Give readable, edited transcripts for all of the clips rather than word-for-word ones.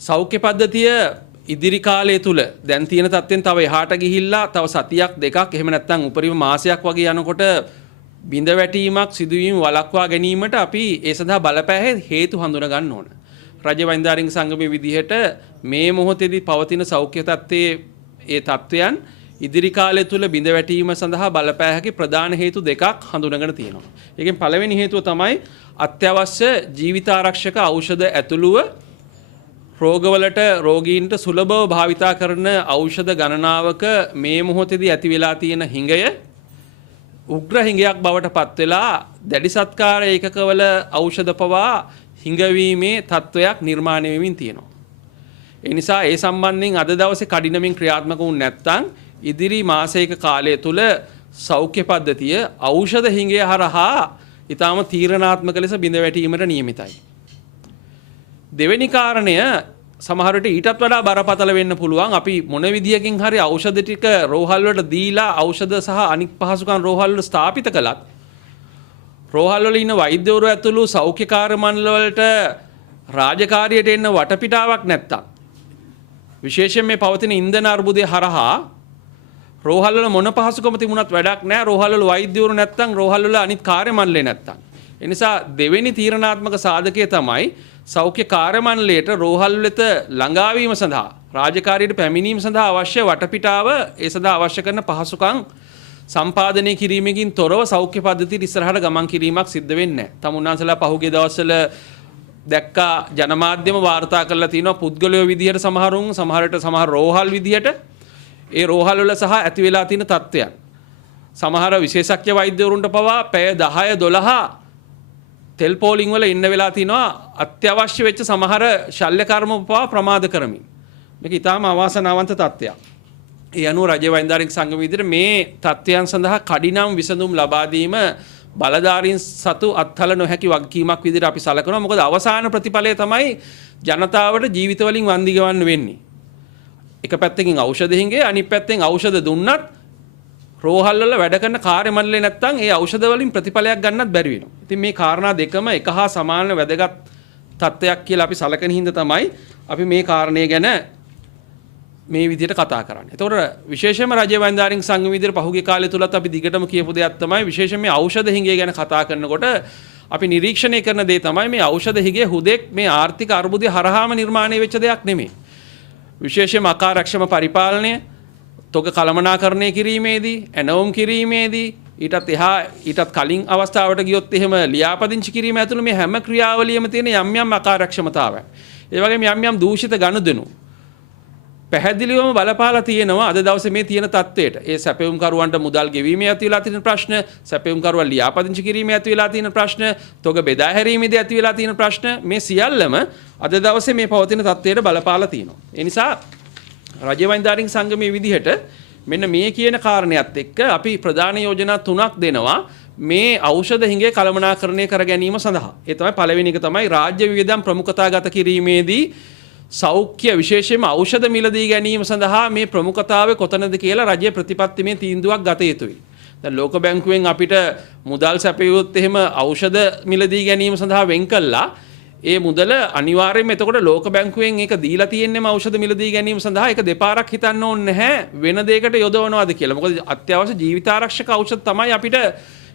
සෞඛ්‍ය පද්ධතිය ඉදිරි කාලය තුල දැන් තියෙන තත්ත්වෙන් තව එහාට ගිහිල්ලා තව සතියක් දෙකක් එහෙම නැත්නම් උපරිම මාසයක් වගේ යනකොට බිඳ වැටීමක් සිදුවීම වළක්වා ගැනීමට අපි ඒ සඳහා බලපෑ හේතු හඳුනා ගන්න ඕන. රජ වෛද්‍යාරික සංගමයේ විදිහට මේ මොහොතේදී පවතින සෞඛ්‍ය තත්ත්වයේ ඒ තත්ත්වයන් ඉදිරි කාලය තුල බිඳ වැටීම සඳහා බලපෑ හැකි ප්‍රධාන හේතු දෙකක් හඳුනාගෙන තියෙනවා. ඒකෙන් පළවෙනි හේතුව තමයි අත්‍යවශ්‍ය ජීවිතාරක්ෂක ඖෂධ ඇතුළුව රෝගවලට රෝගීන්ට සුලභව භාවිතා කරන ඖෂධ ගණනාවක මේ මොහොතේදී ඇති වෙලා තියෙන හිඟය උග්‍ර හිඟයක් බවට පත් වෙලා දැඩි සත්කාර ඒකකවල ඖෂධ පවා හිඟවීමේ තත්වයක් නිර්මාණය වෙමින් තියෙනවා. ඒ නිසා ඒ සම්බන්ධයෙන් අද දවසේ කඩිනමින් ක්‍රියාත්මක වුනේ නැත්නම් ඉදිරි මාසයක කාලය තුල සෞඛ්‍ය පද්ධතිය ඖෂධ හිඟය හරහා ඊටාම තීරණාත්මක ලෙස බිඳ වැටීමට නියමිතයි. දෙවෙනි කාරණය සමහර විට ඊටත් වඩා බරපතල වෙන්න පුළුවන්. අපි මොන විදියකින් හරි ඖෂධ ටික රෝහල් වලට දීලා ඖෂධ සහ අනික් පහසුකම් රෝහල් වල ස්ථාපිත කළත් රෝහල් වල ඉන්න වෛද්‍යවරු ඇතුළු සෞඛ්‍ය කාර්ය මණ්ඩල වලට රාජකාරියට එන්න වටපිටාවක් නැත්තම් විශේෂයෙන් මේ පවතින ඉන්ධන අර්බුදය හරහා රෝහල් වල මොන පහසුකම තිබුණත් වැඩක් නැහැ. රෝහල් වල වෛද්‍යවරු නැත්තම් රෝහල් වල අනිත් කාර්ය මණ්ඩලේ නැත්තම්. ඒ නිසා දෙවෙනි තීරණාත්මක සාධකය තමයි සෞඛ්‍ය කාර්ය මණ්ඩලයට රෝහල් වෙත ළඟාවීම සඳහා රාජකාරියට පැමිණීම සඳහා අවශ්‍ය වටපිටාව ඒ සඳහා අවශ්‍ය කරන පහසුකම් සම්පාදනය කිරීමකින් තොරව සෞඛ්‍ය පද්ධතිය ඉස්සරහට ගමන් කිරීමක් සිද්ධ වෙන්නේ නැහැ. තමුන්නාන්සලා පහුගිය දවස්වල දැක්කා ජනමාධ්‍යම වාර්තා කරලා තිනවා පුද්ගලයෝ විදිහට සමහර රෝහල් විදිහට ඒ රෝහල් වල සහ ඇති වෙලා තියෙන තත්ත්වයන්. සමහර විශේෂඥ වෛද්‍යවරුන්ට පවා පැය 10 12 තෙල් පෝලිං වල ඉන්න වෙලා තිනවා අත්‍යවශ්‍ය වෙච්ච සමහර ශල්‍ය කර්ම පවා ප්‍රමාද කරමින්. මේක ඊටාම අවාසනාවන්ත තත්ත්වයක්. ඒ අනුව රජ වෛද්‍යාරික සංගම විදිහට මේ තත්ත්වයන් සඳහා කඩිනම් විසඳුම් ලබා දීම බලධාරීන් සතු අත්හල නොහැකි වගකීමක් විදිහට අපි සලකනවා. මොකද අවසාන ප්‍රතිඵලය තමයි ජනතාවට ජීවිත වලින් වන්දි ගෙවන්න වෙන්නේ. එක පැත්තකින් ඖෂධ හිඟේ අනිත් පැත්තෙන් ඖෂධ දුන්නත් රෝහල් වල වැඩ කරන කාර්ය මණ්ඩලේ නැත්තම් ඒ ඖෂධ වලින් ප්‍රතිඵලයක් ගන්නත් බැරි වෙනවා. ඉතින් මේ කාරණා දෙකම එක හා සමාන වැදගත් තත්ත්වයක් කියලා අපි සලකන හින්දා තමයි අපි මේ කාරණය ගැන මේ විදිහට කතා කරන්නේ. ඒතකොට විශේෂයෙන්ම රජ වෛද්‍යාරික සංගම විදිහට පහුගිය කාලය තුලත් අපි දිගටම කියපු දෙයක් තමයි විශේෂයෙන් මේ ඖෂධ හිඟය ගැන කතා කරනකොට අපි නිරීක්ෂණය කරන දේ තමයි මේ ඖෂධ හිඟය හුදෙක් මේ ආර්ථික අර්බුදය හරහාම නිර්මාණය වෙච්ච දෙයක් නෙමෙයි. විශේෂයෙන්ම අකාර්යක්ෂම පරිපාලනය තොග කළමනාකරණය කිරීමේදී ඇනවුම් කිරීමේදී ඊටත් කලින් අවස්ථාවට ගියොත් එහෙම ලියාපදිංචි කිරීම ඇතුළු මේ හැම ක්‍රියාවලියෙම තියෙන යම් අකාර්යක්ෂමතාවයන්. ඒ වගේම යම් දූෂිත ගනුදෙනු පැහැදිලිවම බලපාලා තියෙනවා අද දවසේ මේ තියෙන තත්ත්වයට. ඒ සැපයුම්කරුවන්ට මුදල් ගෙවීමේ ඇති වෙලා තියෙන ප්‍රශ්න, සැපයුම්කරුවන් ලියාපදිංචි කිරීමේ ඇති වෙලා තියෙන ප්‍රශ්න, තොග බෙදා හැරීමේදී ඇති වෙලා තියෙන ප්‍රශ්න මේ සියල්ලම අද දවසේ මේ පවතින තත්ත්වයට බලපාලා තියෙනවා. ඒ නිසා රජ වෛද්‍යාරික සංගමයේ විදිහට මෙන්න මේ කියන කාරණයක් එක්ක අපි ප්‍රධාන යෝජනා 3ක් දෙනවා මේ ඖෂධ හිඟේ කළමනාකරණය කර ගැනීම සඳහා. ඒ තමයි පළවෙනි එක තමයි රාජ්‍ය වියදම් ප්‍රමුඛතාගත කිරීමේදී සෞඛ්‍ය විශේෂයෙන්ම ඖෂධ මිලදී ගැනීම සඳහා මේ ප්‍රමුඛතාවය කොතනද කියලා රජයේ ප්‍රතිපත්තිමය තීන්දුවක් ගත යුතුයි. දැන් ලෝක බැංකුවෙන් අපිට මුදල් සැපයුවොත් එහෙම ඖෂධ මිලදී ගැනීම සඳහා වෙන් කළා. ඒ මුදල අනිවාර්යයෙන්ම එතකොට ලෝක බැංකුවෙන් ඒක දීලා තියෙන්නේම ඖෂධ මිලදී ගැනීම සඳහා ඒක දෙපාරක් හිතන්න ඕනේ නැහැ වෙන දෙයකට යොදවනවාද කියලා. මොකද අත්‍යවශ්‍ය ජීවිතාරක්ෂක ඖෂධ තමයි අපිට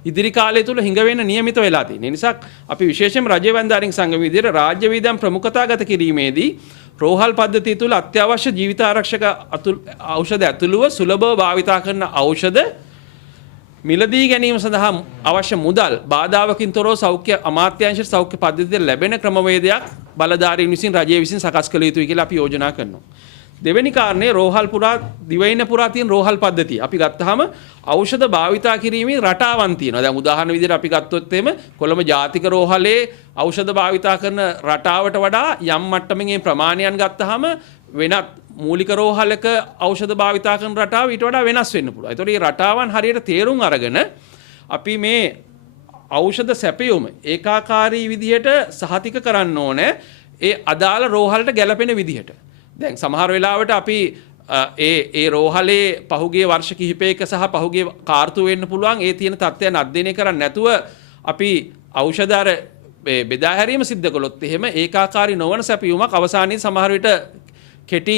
ඉදිරි කාලය තුල හිඟ වෙන්න නියමිත වෙලා තියෙන්නේ. ඒ නිසා අපි විශේෂයෙන්ම රජ වෛද්‍යාරික සංගම විදිහට රාජ්‍ය වියදම් ප්‍රමුඛතාගත කිරීමේදී රෝහල් පද්ධතිය තුල අත්‍යවශ්‍ය ජීවිතාරක්ෂක ඖෂධ ඇතුළුව සුලභව භාවිතා කරන ඖෂධ මිලදී ගැනීම සඳහා අවශ්‍ය මුදල් බාධාවකින් තොරව සෞඛ්‍ය අමාත්‍යාංශ සෞඛ්‍ය පද්ධතියට ලැබෙන ක්‍රමවේදයක් බලධාරීන් විසින් රජය විසින් සකස් කළ යුතුයි කියලා අපි යෝජනා කරනවා. දෙවෙනි කාරණේ රෝහල් පුරා දිවයින පුරා තියෙන රෝහල් පද්ධතිය. අපි ගත්තාම ඖෂධ භාවිතා කිරීමේ රටාවන් තියෙනවා. දැන් උදාහරණ විදිහට අපි ගත්තොත් එහෙම කොළඹ ජාතික රෝහලේ ඖෂධ භාවිතා කරන රටාවට වඩා යම් මට්ටමකින් මේ ප්‍රමාණයන් ගත්තාම වෙනත් මූලික රෝහලක ඖෂධ භාවිතා කරන රටාව ඊට වඩා වෙනස් වෙන්න පුළුවන්. ඒතකොට මේ රටාවන් හරියට තේරුම් අරගෙන අපි මේ ඖෂධ සැපයුම ඒකාකාරී විදිහට සහතික කරන්න ඕනේ ඒ අදාළ රෝහලට ගැලපෙන විදිහට. දැන් සමහර වෙලාවට අපි ඒ රෝහලේ පහුගිය වර්ෂ කිහිපයක සහ පහුගිය කාර්තු වෙන්න පුළුවන් ඒ තියෙන තත්ත්වයන් අධ්‍යයනය කරන්නේ නැතුව අපි ඖෂධ බෙදා හැරීම සිද්ධ කළොත් එහෙම ඒකාකාරී නොවන සැපයුමක් අවසානයේ සමහර විට කෙටි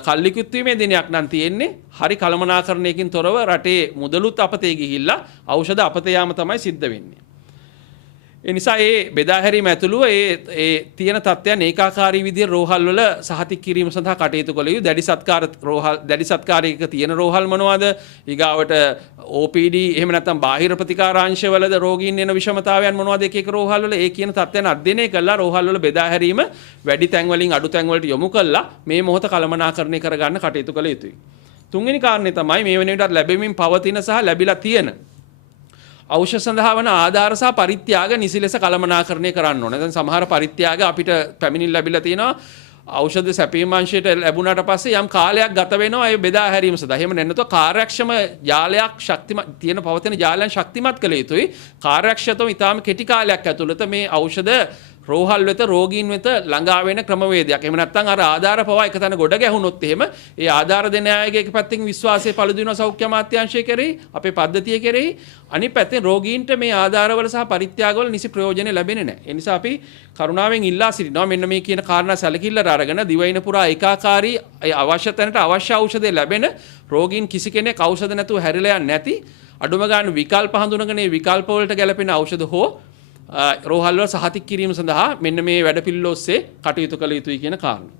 කල්ලිකුත්වීමේ දිනයක් නම් තියෙන්නේ. හරි කළමනාකරණයකින් තොරව රටේ මුදලුත් අපතේ ගිහිල්ලා ඖෂධ අපතේ යාම තමයි සිද්ධ වෙන්නේ. ඒ නිසා ඒ බෙදා හැරීම ඇතුළුව ඒ තියෙන තත්ත්වයන් ඒකාකාරී විදිහේ රෝහල් වල සහතික කිරීම සඳහා කටයුතු කළ යුතු දැඩි සත්කාරයක තියෙන රෝහල් මොනවද? ඊගාවට OPD එහෙම නැත්නම් බාහිර ප්‍රතිකාරාංශවලද රෝගීන් එන විෂමතාවයන් මොනවද එක එක රෝහල් වල ඒ කියන තත්ත්වයන් අධ්‍යයනය කළා රෝහල් වල බෙදා හැරීම වැඩි තැන් වලින් අඩු තැන් වලට යොමු කළා මේ මොහොත කළමනාකරණය කරගන්න කටයුතු කළ යුතුයි. තුන්වෙනි කාරණේ තමයි මේ වෙන විටත් ලැබෙමින් පවතින සහ ලැබිලා තියෙන ඖෂධ සඳහා වන ආධාර සහ පරිත්‍යාග නිසි ලෙස කළමනාකරණය කරන්න ඕනේ. දැන් සමහර පරිත්‍යාග අපිට පැමිණිලි ලැබිලා තියෙනවා. ඖෂධ සැපීම අංශයට ලැබුණාට පස්සේ යම් කාලයක් ගත වෙනවා ඒ බෙදා හැරීම සඳහා. එහෙම නැත්නම් කාර්යක්ෂම ජාලයක් තියෙන පවතින ජාලයන් ශක්තිමත් කළ යුතුයි. කාර්යක්ෂතව ඉතාම කෙටි කාලයක් ඇතුළත මේ ඖෂධ රෝහල් වෙත රෝගීන් වෙත ළඟා වෙන ක්‍රමවේදයක්. එහෙම නැත්නම් අර ආධාර පවා එක තැන ගොඩ ගැහුනොත් එහෙම ඒ ආධාර දෙන අයගේ එක පැත්තකින් විශ්වාසය පළුදු වෙනවා සෞඛ්‍ය අමාත්‍යාංශය කෙරෙහි අපේ පද්ධතිය කෙරෙහි. අනිත් පැත්තෙන් රෝගීන්ට මේ ආධාරවල සහ පරිත්‍යාගවල නිසි ප්‍රයෝජනෙ ලැබෙන්නේ නැහැ. ඒ නිසා අපි කරුණාවෙන් ඉල්ලා සිටිනවා මෙන්න මේ කියන කාරණා සැලකිල්ලට අරගෙන දිවයින පුරා ඒකාකාරී අවශ්‍ය තැනට අවශ්‍ය ඖෂධය ලැබෙන රෝගීන් කිසි කෙනෙක් ඖෂධ නැතුව හැරිලා යන්නේ නැති අඩුම ගන්න විකල්ප හඳුනගෙන මේ විකල්ප වලට ගැලපෙන ඖෂධ හෝ රෝහල් වල සහතික කිරීම සඳහා මෙන්න මේ වැඩ පිළිවෙල ඔස්සේ කටයුතු කළ යුතුයි කියන කාරණා.